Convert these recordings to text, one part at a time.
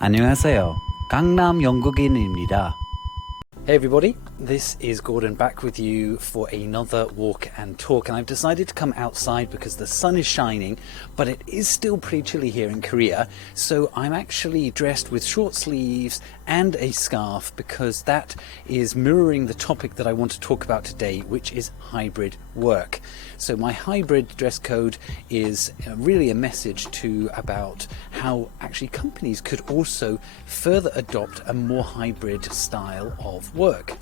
안녕하세요. 강남 영국인입니다. Hey everybody, this is Gordon back with you for another walk and talk, and I've decided to come outside because the sun is shining, but it is still pretty chilly here in Korea, so I'm actually dressed with short sleeves and a scarf because that is mirroring the topic that I want to talk about today, which is hybrid work. So my hybrid dress code is really a message about how actually companies could also further adopt a more hybrid style of work.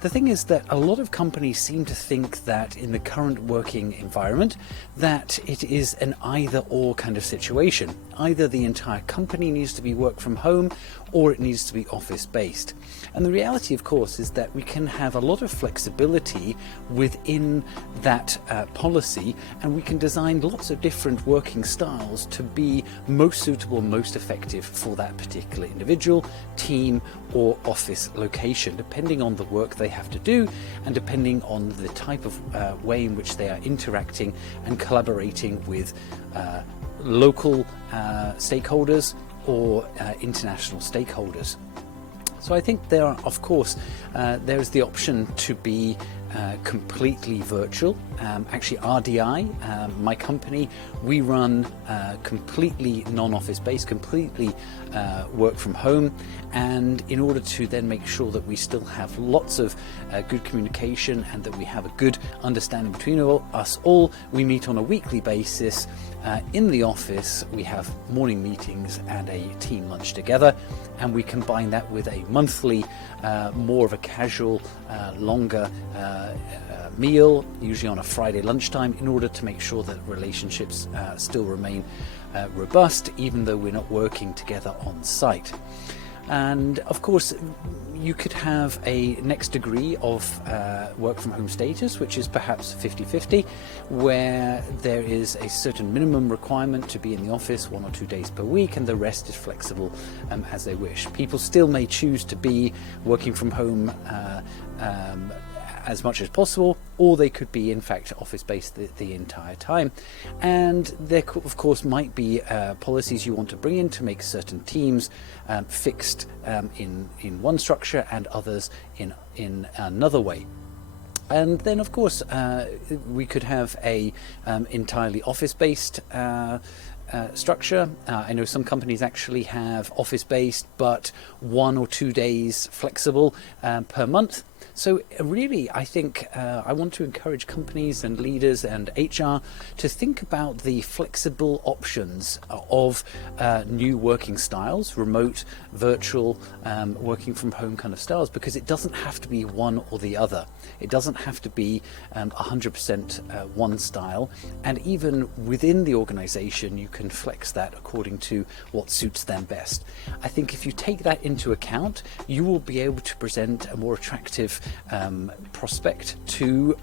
The thing is that a lot of companies seem to think that in the current working environment that it is an either-or kind of situation. Either the entire company needs to be work from home or it needs to be office-based. And the reality, of course, is that we can have a lot of flexibility within that policy, and we can design lots of different working styles to be most suitable, most effective for that particular individual, team or office location, depending on the work they have to do and depending on the type of way in which they are interacting and collaborating with local stakeholders or international stakeholders. So I think there are, of course, there is the option to be completely virtual. Actually, RDI, my company, we run completely non-office based, completely work from home, and in order to then make sure that we still have lots of good communication and that we have a good understanding between us all, we meet on a weekly basis in the office. We have morning meetings and a team lunch together, and we combine that with a monthly, more of a casual, longer meal, usually on a Friday lunchtime, in order to make sure that relationships still remain robust, even though we're not working together on site. And of course, you could have a next degree of work from home status, which is perhaps 50-50, where there is a certain minimum requirement to be in the office 1 or 2 days per week, and the rest is flexible as they wish. People still may choose to be working from home as much as possible, or they could be in fact office-based the entire time. And there of course might be policies you want to bring in to make certain teams fixed in one structure and others in another way. And then of course we could have a entirely office-based structure. I know some companies actually have office-based but 1 or 2 days flexible per month. So really, I think I want to encourage companies and leaders and HR to think about the flexible options of new working styles, remote, virtual, working from home kind of styles, because it doesn't have to be one or the other. It doesn't have to be 100% one style, and even within the organization you can flex that according to what suits them best. I think if you take that into account, you will be able to present a more attractive prospect to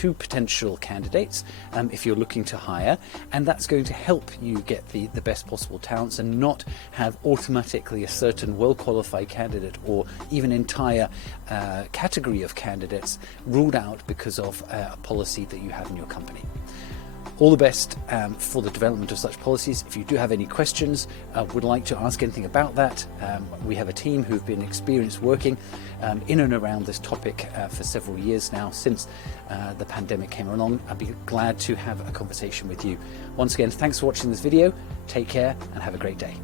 potential candidates if you're looking to hire, and that's going to help you get the best possible talents and not have automatically a certain well-qualified candidate or even entire category of candidates ruled out because of a policy that you have in your company. All the best for the development of such policies. If you do have any questions, would like to ask anything about that, we have a team who've been experienced working in and around this topic for several years now, since the pandemic came along. I'd be glad to have a conversation with you. Once again, thanks for watching this video. Take care and have a great day.